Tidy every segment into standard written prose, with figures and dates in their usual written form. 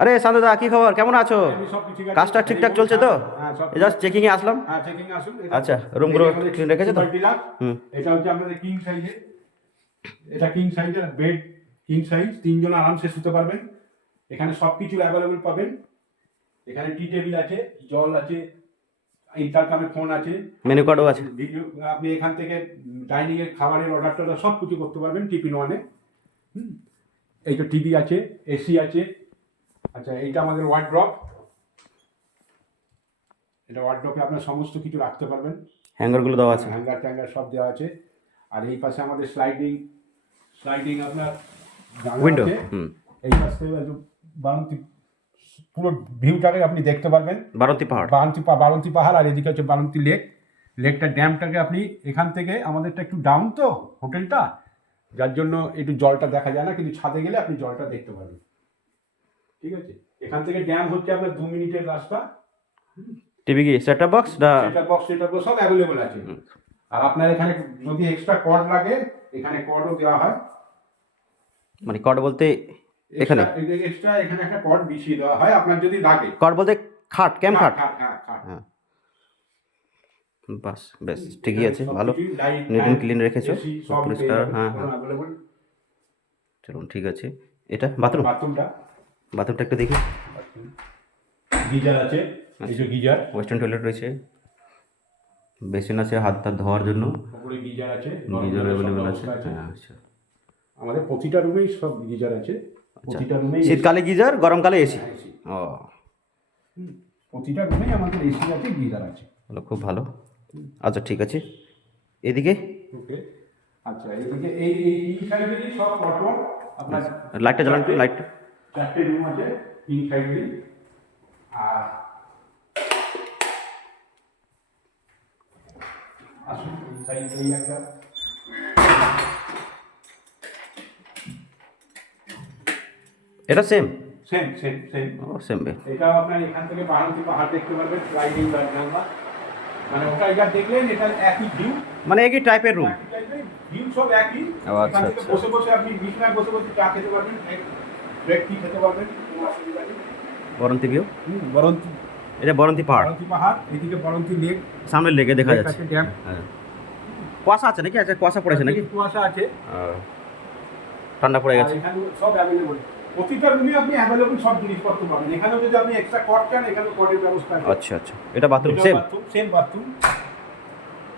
আরে শান্তদা, কি খবর, কেমন আছো? আমি সব কিছু ঠিক আছে। কাজটা ঠিকঠাক চলছে তো? হ্যাঁ, সব এই জাস্ট চেকিং এ আসলাম। হ্যাঁ, চেকিং আসুন। আচ্ছা, রুমগুলো ক্লিন রেখেছো তো? Super deluxe. হুম। এটা হচ্ছে আমাদের কিং সাইজের। এটা কিং সাইজের বেড, কিং সাইজ, তিনজন আরামসে শুতে পারবেন। এখানে সবকিছু অ্যাভেলেবল পাবেন। এখানে টি টেবিল আছে, জল আছে, ইন্টারকামে ফোন আছে, মেনু কার্ডও আছে। ভিডিও। আপনি এখান থেকে ডাইনিং এর খাবারের অর্ডারটা সব কিছু করতে পারবেন টিফিন ওয়ানে। এই তো টিভি আছে, এসি আছে। আচ্ছা, এইটা আমাদের ওয়ার্ড্রপ। এটা ওয়ার্ড্রপে আপনার সমস্ত কিছু রাখতে পারবেন। হ্যাঙ্গারগুলো দেওয়া আছে। হ্যাঙ্গার ট্যাঙ্গার সব দেওয়া আছে। আর এই পাশে আমাদের স্লাইডিং স্লাইডিং আপনার জানলা উইন্ডো। আছে। হুম। এই পাশে বারান্তি, পুরো ভিউটাকে আপনি দেখতে পারবেন। বারন্তি পাহাড়। বারান্তি পাহাড়, আর এদিকে হচ্ছে বারান্তি লেক। লেকটা ড্যামটাকে আপনি এখান থেকে, আমাদেরটা একটু ডাউন তো হোটেলটা, যার জন্য একটু জলটা দেখা যায় না, কিন্তু ছাদে গেলে আপনি জলটা দেখতে পারবেন। ঠিক আছে, এখান থেকে ড্যাম হচ্ছে আপনার 2 মিনিটের রাস্তা। টিভি কি সেটআপ বক্স না? সেটা সব অ্যাভেলেবল আছে। আর আপনার এখানে যদি এক্সট্রা কর্ড লাগে, এখানে কর্ডও দেওয়া হয়। মানে কর্ড বলতে এখানে? এক্সট্রা এখানে একটা কর্ড বিছিয়ে দেওয়া হয় আপনার যদি লাগে। কর্ড বলতে খাট, ক্যাম্প খাট। খাট। হ্যাঁ, বাস বেশ ঠিকই আছে, ভালো। নিট অ্যান্ড ক্লিন রেখেছো, পরিষ্কার। হ্যাঁ হ্যাঁ, চলুন ঠিক আছে। এটা বাথরুম। বাথরুমটা একটু দেখি। গিজার আছে, এই যে গিজার। ওয়েস্টার্ন টয়লেট রয়েছে, বেসিন আছে হাত টাত ধোয়ার জন্য, উপরে গিজার আছে, গিজার অ্যাভেলেবেল আছে। হ্যাঁ আচ্ছা, আমাদের প্রতিটা রুমেই সব গিজার আছে। প্রতিটা রুমেই শীতকালে গিজার, গরমকালে এসি। ও, প্রতিটা রুমেই আমাদের এসি আছে, গিজার আছে। হলো, খুব ভালো। আচ্ছা ঠিক আছে, এদিকে ওকে। আচ্ছা, এদিকে এই তিন সাইডেরই সব পটল আপনার। লাইটটা জ্বালান একটু, লাইটটা। 4টে রুম আছে তিন সাইডে। আর আসুন, এই সাইডে এই একটা। এটা সেম? Same same same. ও সেম। এটাও আপনার এখান থেকে বারান্তি পাহাড় দেখতে পারবেন, স্লাইডিং জানলা। মানে ওটা এটা দেখলেন, এটা একই ভিউ, মানে একই টাইপের রুম। ভিউ সব একই। ও আচ্ছা এখান থেকে আচ্ছা। বসে বসে আপনি বিছানায় বসে বসে চা খেতে পারবেন, ব্রেড টি খেতে পারবেন, কোনো অসুবিধা নেই। বরন্তি ভিউ। বরন্তি, এটা বরন্তি পাহাড়, বরন্তি পাহাড়, এদিকে বরন্তি লেক, সামনে লেগে দেখা লেক যাচ্ছে। আছে, ড্যাম। হ্যাঁ, কুয়াশা আছে নাকি? আচ্ছা, কুয়াশা পড়েছে নাকি? কুয়াশা আছে। ঠান্ডা পড়ে আর গেছে। এখানে সব অ্যাভেলেবল। প্রতিটা রুমে আপনি অ্যাভেলেবল সব জিনিসপত্র পাবেন। এখানেও যদি আপনি এক্সট্রা কট চান, এখানে কটের ব্যবস্থা আছে। আচ্ছা আচ্ছা, এটা বাথরুম সেম? Same bathroom.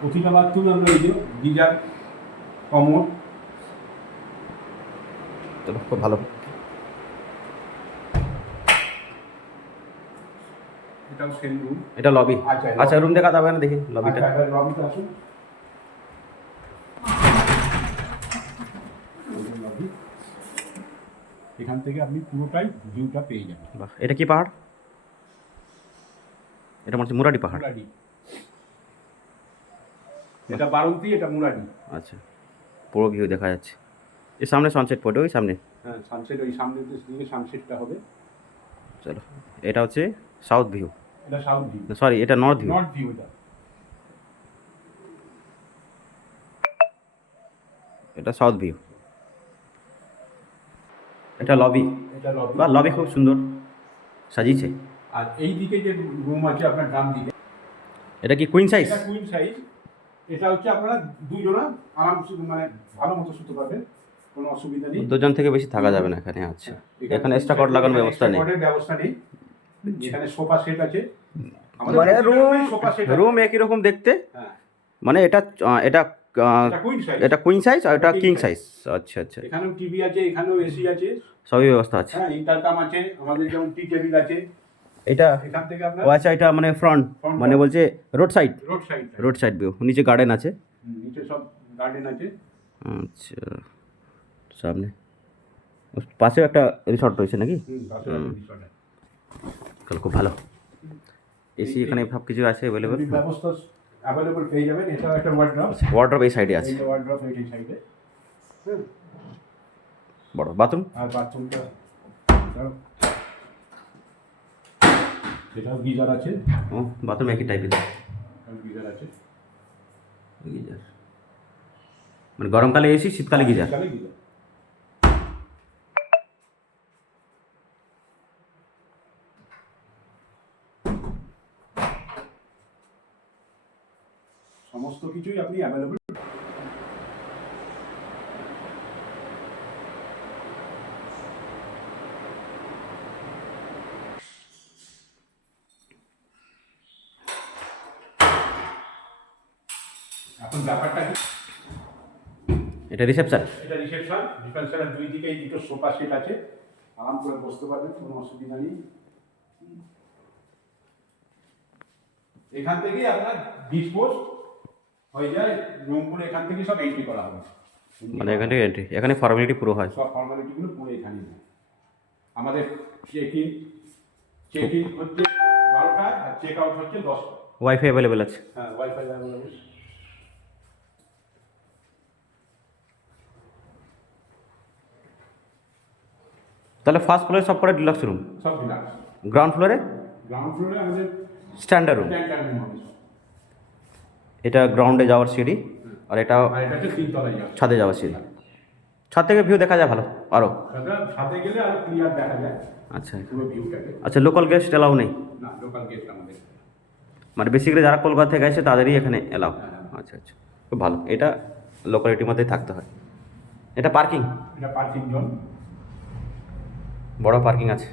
প্রতিটা বাথরুম আমরা এই যে গিজার, কমোড। চলো, খুব ভালো। এটাও সেম রুম। এটা লবি। আচ্ছা, আচ্ছা, রুম দেখা যাবে না, দেখি লবিটা। আচ্ছা, লবিতে আসুন। লবি। এখান থেকে আপনি পুরোটাই ভিউটা পেয়ে যাবেন। বাহ, এটা কি পাহাড়? এটা মনে হচ্ছে মুরাডি পাহাড়। মুরাডি। এটা বারন্তি, এটা মুরাডি। আচ্ছা, পুরো ভিউ দেখা যাচ্ছে। এর সামনে সানসেট পড়ে, ওই সামনে। হ্যাঁ, সানসেট ওই সামনের দিকে সানসেটটা হবে। চলো, এটা হচ্ছে সাউথ ভিউ। এটা সাউথ ভিউ। সরি, এটা নর্থ ভিউ। North view. এটা সাউথ ভিউ। এটা লবি। এটা লবি। বা লবি খুব সুন্দর সাজিয়েছে। আর এই দিকে যে রুম আছে আপনার ডান দিকে, এটা কি কুইন সাইজ? এটা কুইন সাইজ। এটা হচ্ছে আপনারা দুজনা আরামসে, মানে ভালো মতো শুতে পারবেন, কোনো অসুবিধা নেই। দুজন থেকে বেশি থাকা যাবে না এখানে। আচ্ছা, এখানে এক্সট্রা কট লাগানোর ব্যবস্থা নেই। কটের ব্যবস্থা নেই। এখানে সোফা সেট আছে। মানে রুম একই রকম দেখতে। হ্যাঁ, মানে এটা এটা কুইন সাইজ। এটা কুইন সাইজ আর এটা কিং সাইজ। আচ্ছা আচ্ছা, এখানেও টিভি আছে, এখানেও এসি আছে, সবই ব্যবস্থা আছে। হ্যাঁ, ইন্টারকাম আছে, আমাদের যেমন টি টেবিল আছে। এটা এখান থেকে আপনার ও আচ্ছা, এটা মানে ফ্রন্ট, মানে বলছে road side. Road side view, নিচে গার্ডেন আছে। নিচে সব গার্ডেন আছে। আচ্ছা, সামনে পাশেও একটা রিসর্ট রয়েছে নাকি? চলো, খুব ভালো। এসি এখানে সব কিছু আছে অ্যাভেলেবল। ব্যবস্থা অ্যাভেলেবল পেয়ে যাবেন। এটাও একটা ওয়ার্ড্রপ। ওয়ার্ড্রপ এই সাইডে আছে, এই ওয়ার্ড্রপ এই সাইডে। হ্যাঁ, বড় বাথরুম। আর বাথরুমটা, এটাও গিজার আছে। ও, বাথরুম একই টাইপের গিজার আছে। গিজার মানে গরমকালে এসি, শীতকালে গিজার। সমস্ত কিছুই আপনি অ্যাভেলেবল। এখন ব্যাপারটা কি, এটা রিসেপশন। এটা রিসেপশনের দুই দিকে এই দুটো সোফা সেট আছে, আরাম করে বসতে পারবেন, কোনো অসুবিধা নেই। এখান থেকেই আপনার ডিসপোজ হয়ে যায়, রুমগুলো এখান থেকে সব এন্ট্রি করা হবে। মানে এখান থেকে এন্ট্রি, এখানে ফর্মালিটি পুরো হয়। সব ফর্মালিটিগুলো পুরো এখানেই হয়। আমাদের চেক ইন হচ্ছে 12টায় আর চেক আউট হচ্ছে 10টায়। ওয়াইফাই অ্যাভেলেবেল আছে। হ্যাঁ, ওয়াইফাই অ্যাভেলেবল। তাহলে ফার্স্ট ফ্লোরে সব করে ডিলাক্স রুম, সব ডিলাক্স। গ্রাউন্ড ফ্লোরে আমাদের স্ট্যান্ডার্ড রুম। স্ট্যান্ডার্ড রুম হবে সব। এটা গ্রাউন্ডে যাওয়ার সিঁড়ি, আর এটা আর এটা হচ্ছে 3 তলায় যাবে। ছাদে যাওয়ার সিঁড়ি। ছাদ থেকে ভিউ দেখা যায় ভালো আরও। ছাদে গেলে আরো ক্লিয়ার দেখা যায় আচ্ছা পুরো ভিউটাকে। আচ্ছা, লোকাল গেস্ট এলাও নেই? না, লোকাল গেস্ট আমাদের। মানে বেসিক্যালি যারা কলকাতা থেকে আসে তাদেরই এখানে এলাও। আচ্ছা আচ্ছা, খুব ভালো। এটা লোকালিটির মধ্যেই থাকতে হয়। এটা পার্কিং, এটা পার্কিং জোন। বড় পার্কিং আছে।